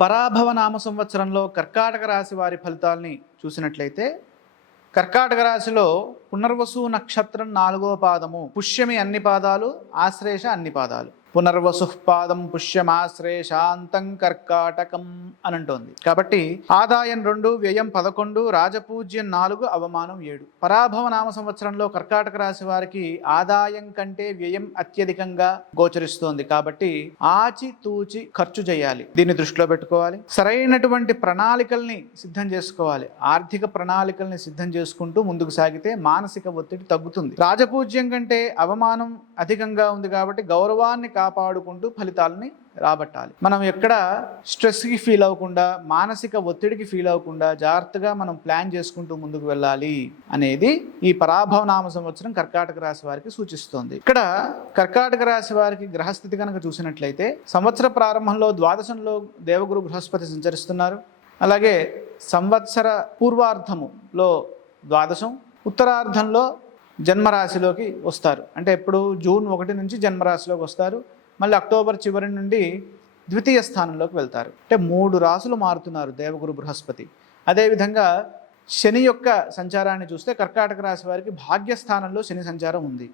పరాభవ నామ సంవత్సరంలో కర్కాటక రాశి వారి ఫలితాల్ని చూసినట్లయితే కర్కాటక రాశిలో పునర్వసు నక్షత్రం 4వ పాదము, పుష్యమి అన్ని పాదాలు, ఆశ్లేష అన్ని పాదాలు. పునర్వసు పాదం పుష్యమాశ్లేషాంతం కర్కాటకం అని అంటోంది. కాబట్టి ఆదాయం 2, వ్యయం 11, రాజపూజ్యం 4, అవమానం 7. పరాభవ నామ సంవత్సరంలో కర్కాటక రాశి వారికి ఆదాయం కంటే వ్యయం అత్యధికంగా గోచరిస్తోంది. కాబట్టి ఆచితూచి ఖర్చు చేయాలి. దీన్ని దృష్టిలో పెట్టుకోవాలి. సరైనటువంటి ప్రణాళికల్ని సిద్ధం చేసుకోవాలి. ఆర్థిక ప్రణాళికల్ని సిద్ధం చేసుకుంటూ ముందుకు సాగితే మానసిక ఒత్తిడి తగ్గుతుంది. రాజపూజ్యం కంటే అవమానం అధికంగా ఉంది కాబట్టి గౌరవాన్ని కాపాడుకుంటూ ఫలితాలని రాబట్టాలి. మనం ఎక్కడ స్ట్రెస్కి ఫీల్ అవ్వకుండా, మానసిక ఒత్తిడికి ఫీల్ అవ్వకుండా జాగ్రత్తగా మనం ప్లాన్ చేసుకుంటూ ముందుకు వెళ్ళాలి అనేది ఈ పరాభవ నామ సంవత్సరం కర్కాటక రాశి వారికి సూచిస్తోంది. ఇక్కడ కర్కాటక రాశి వారికి గ్రహస్థితి కనుక చూసినట్లయితే సంవత్సర ప్రారంభంలో ద్వాదశంలో దేవగురు బృహస్పతి సంచరిస్తున్నారు. అలాగే సంవత్సర పూర్వార్ధములో ద్వాదశం, ఉత్తరార్ధంలో జన్మరాశిలోకి వస్తారు. అంటే ఎప్పుడు జూన్ 1 నుంచి జన్మరాశిలోకి వస్తారు. మళ్ళీ అక్టోబర్ చివరి నుండి ద్వితీయ స్థానంలోకి వెళ్తారు. అంటే 3 రాశులు మారుతున్నారు దేవగురు బృహస్పతి. అదేవిధంగా శని యొక్క సంచారాన్ని చూస్తే కర్కాటక రాశి వారికి భాగ్యస్థానంలో శని సంచారం ఉంది.